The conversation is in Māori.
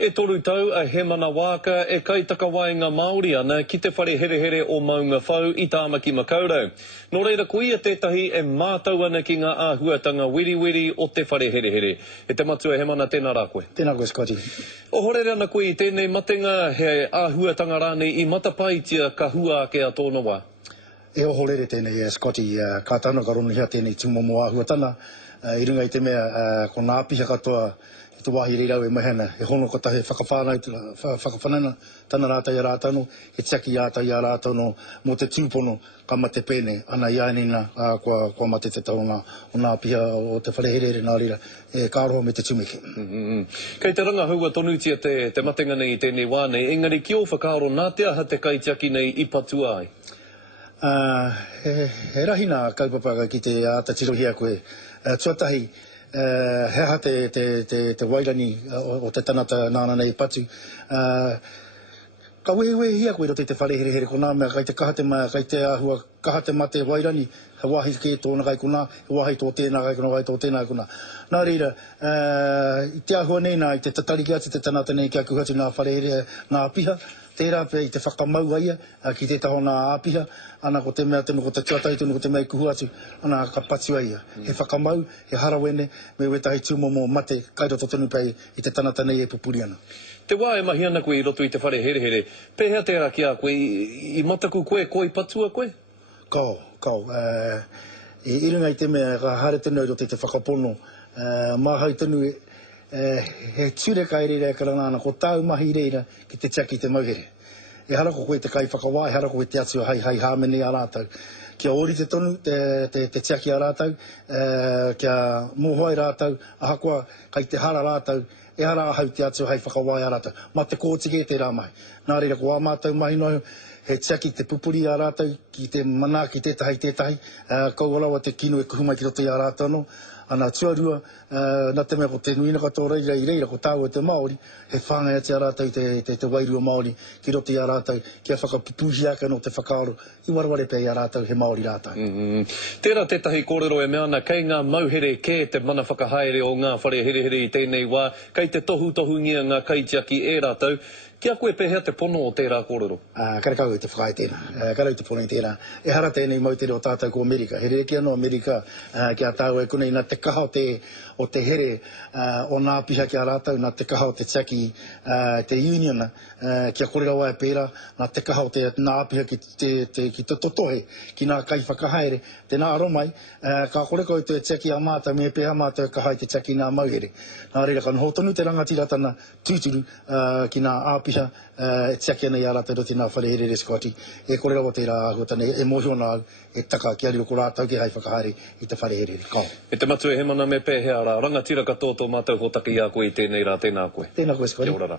E toru tau a he mana wāka e kaitaka waenga Māori ana ki te whare here here o Maunga Whau I Tāmaki Makaurau. Nō reira koe tētahi e mātau ana ki ngā āhuatanga wiri o te whare here here. E te matua he mana tēnā rā koe. Tēnā koe, Scotty. O horere ana koe I tēnei matenga he āhuatanga rānei I matapaetia ka hua ake a tōna wā. E o horere tēnei, Scotty, ka tāna ka ronihia tēnei tūmomo āhuatanga. I runga I te mea, ko nā piha katoa I te wāhi reirau e mahena, he hono ko tahe whakawhanana, tana rātai a rātano, he tiaki ātai a rātano, mō te tūpono, ka mate pēne, ana I ānina, kua mate te taonga, o nā piha o te whareherere nā rira, e kāroha me te tumeke. Kei te rangahaua tonutia te matenga nei I tēnei wānei, engari ki o whakaaro nā te aha te kaitiaki nei I patua ai? He rahina kaupapa ki te ata tirohia koe, tuatahi, he ha te wairani o te tanata nāna nei patu. Ka wehe hia koe rote te wharehere here ko nā mea, kai te kaha te mea, kai te ahua, kaha te mate wairani, he wahi ke tōna kai ko nā, he wahi tō tēnā kai ko nā, tō tēnā ko nā. Nā reira, I te ahua nei nā, I te tatariki atu te tanata nei kia kuhatu nā wharehere nā piha, tērā pe I te whakamau aia, ki te taho nā āpiha, ana ko te mea tēnu ko te tuatai tēnu ko te mea I kuhu atu, ana ka patu aia. He whakamau, he harawene, me wetahi tūmomo mate, kai roto tonu pei I te tanata nei e pupuri ana. Te wā e mahi ana koe I roto I te whare here here, pēhea tērā ki a koe, I mataku koe, koi patua koe? Kau. I runga I te mea, ka hare tēnu roto I te whakapono, mahau tēnu he ture kai reira e karanana, ko tāu mahi reira ki te tiaki te mauhere. E harako koe te kai whakawā, e harako koe te atu hai hāmene a rātau. Kia ori te tonu, te tiaki a rātau, kia mōhoi rātau, ahakoa kai te hara rātau, e hara ahau te atu hai whakawā a rātau. Ma te kōtike te rā mai. Nā reira ko a mātau mahi noho, he tiaki te pupuri a rātau, ki te mana ki tētahi, kaurawa te kino e kuhumai ki roto I a rātau no. Ana tuarua, nā te mea ko te nuina katoa reira ko tāua te Māori, he whāngai ati a rātau te wairua Māori, ki roto I a rātau, kia whakapupuhi aka no te whakaaro, I waraware pēi a rātau, he Māori rātau. Tērā tētahi kōrero e meana, kei ngā mauhere kē te mana whakahaere o ngā whare here here I tēnei wā, kei te tohu-tohungia ngā kaitiaki e rātau, kia koe pēhea te pono o tērā kōrero? Kare kau I te whakai tēnā, karau te pono I tēnā. E hara tēnei mautere o tātou ko Amerika. He reki anō Amerika, kia tāua e kunei, nā te kaha o te here o nā piha kia rātau, nā te kaha o te tiaki, te union, kia korera wai pēra, nā te kaha o te nā piha ki te totohe, ki nā kai whakahaere, te nā aromai, ka koreko I te tiaki a mātou, me pēha mātou ka hai te tiaki nā mauhere. Nā reira, ka noho tonu te rangatira tana tūturu ki nā āpiha, tiaki ana I a rātau roti nā wharehere Scotty, e korera o te rā ahutane, e mohiona au, e taka ki ari o ko rātau ki hai whakahaere I te wharehere. E te matua he mana me pēhea rā, rangatira katoa tō mātou ho taki a koe I tēnei rā, tēnā koe. Tēnā koe, Scotty. Kia ora rā.